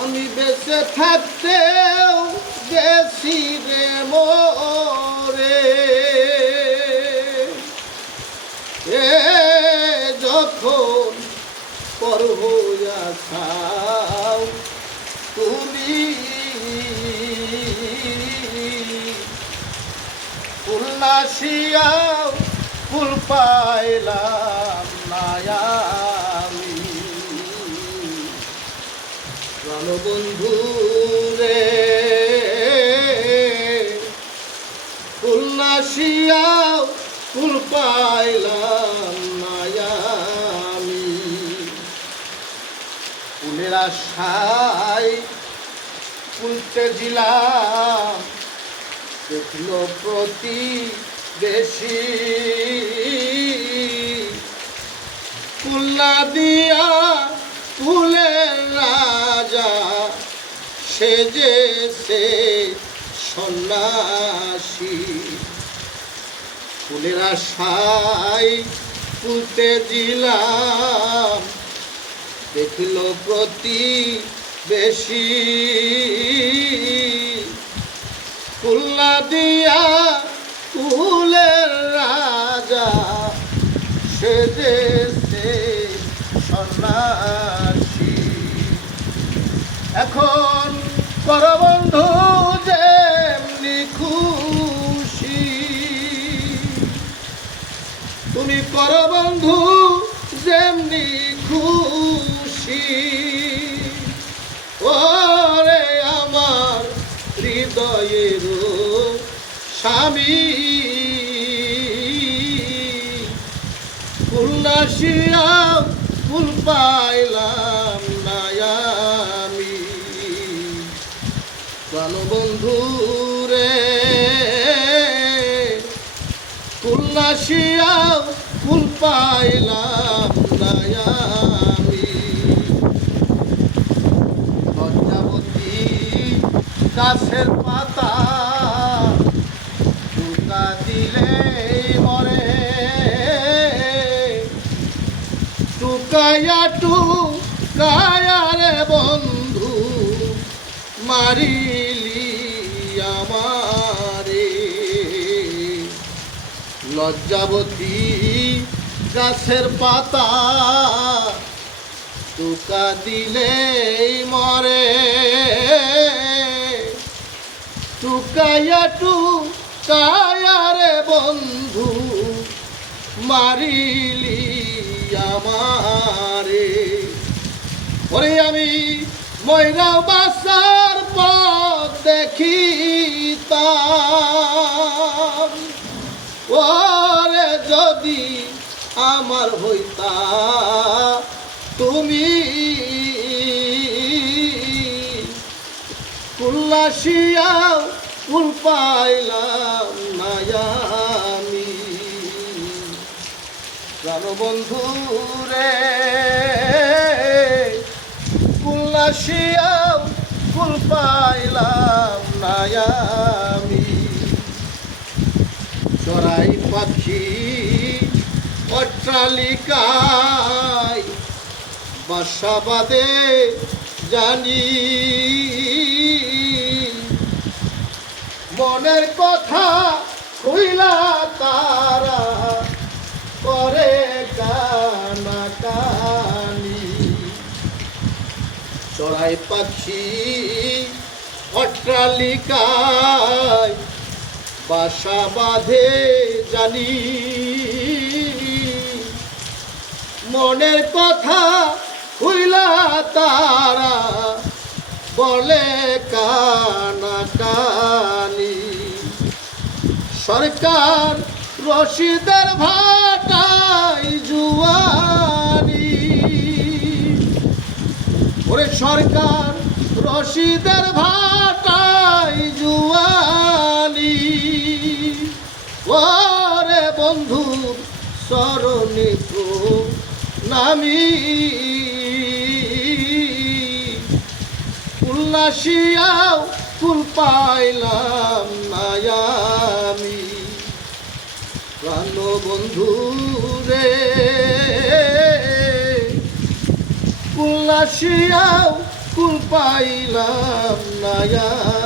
আমি বেঁচে থাকতেও গেছি রে মোরে, এ যখন পর হইয়া খাও তুমি ফুল নাসিয়াও ফুল পাইলাম না আমি প্রাণবন্ধু রে, ফুল নাসিয়াও ফুল পাইলাম না আমি ফুলের আশায় ফুলতে দিলাম দেখল প্রতি বেশি ফুল না দিয়া ফুলের রাজা সেজেছে সন্ন্যাসী ফুলের আশায় ফুলতে দিলাম দেখল প্রতি বেশি ফুল না দিয়া ফুলের রাজা সেজেছে সন্ন্যাসী এখন কর বন্ধু যেমনি খুশি, তুমি কর বন্ধু যেমনি খুশি, ওরে আমার হৃদয়ের স্বামী ফুল নাসিয়াও ফুল পাইলাম না আমি প্রাণবন্ধু রে, ফুল নাসিয়াও ফুল পাইলাম না আমি লজ্জাবতী গাছের পাতা টুকা দিলে মরে, টুকায়া টুকায়া রে বন্ধু মারিলি আমারে লজ্জাবতী গাছের পাতা টুকা দিলেই মরে, টুকায়া টুকায়া রে বন্ধু মারিলি আমারে, ওরে আমি ময়রা বাসার পথ দেখিতাম, ওরে যদি আমার হইতা তুমি ফুল নাসিয়াও ফুল পাইলাম না আমি প্রাণবন্ধু রে, ফুল নাসিয়াও ফুল পাইলাম না আমি চড়াই পাখি অট্টালিকায় বাসা বাঁধে জানি, মনের কথা কইলা তারা করে কানাকানি চড়াই পাখি অট্টালিকায় বাসা বাঁধে জানি, মনের কথা কইলা তারা বলে কানাকানি সরকার রশিদের ভাটাই জুয়ানি, ওরে সরকার রশিদের ভাটাই জুয়ানি, ওরে বন্ধু চরণে নামি ফুল নাসিয়াও ফুল পাইলাম না আমি প্রাণবন্ধু রে, ফুল নাসিয়াও ফুল পাইলাম না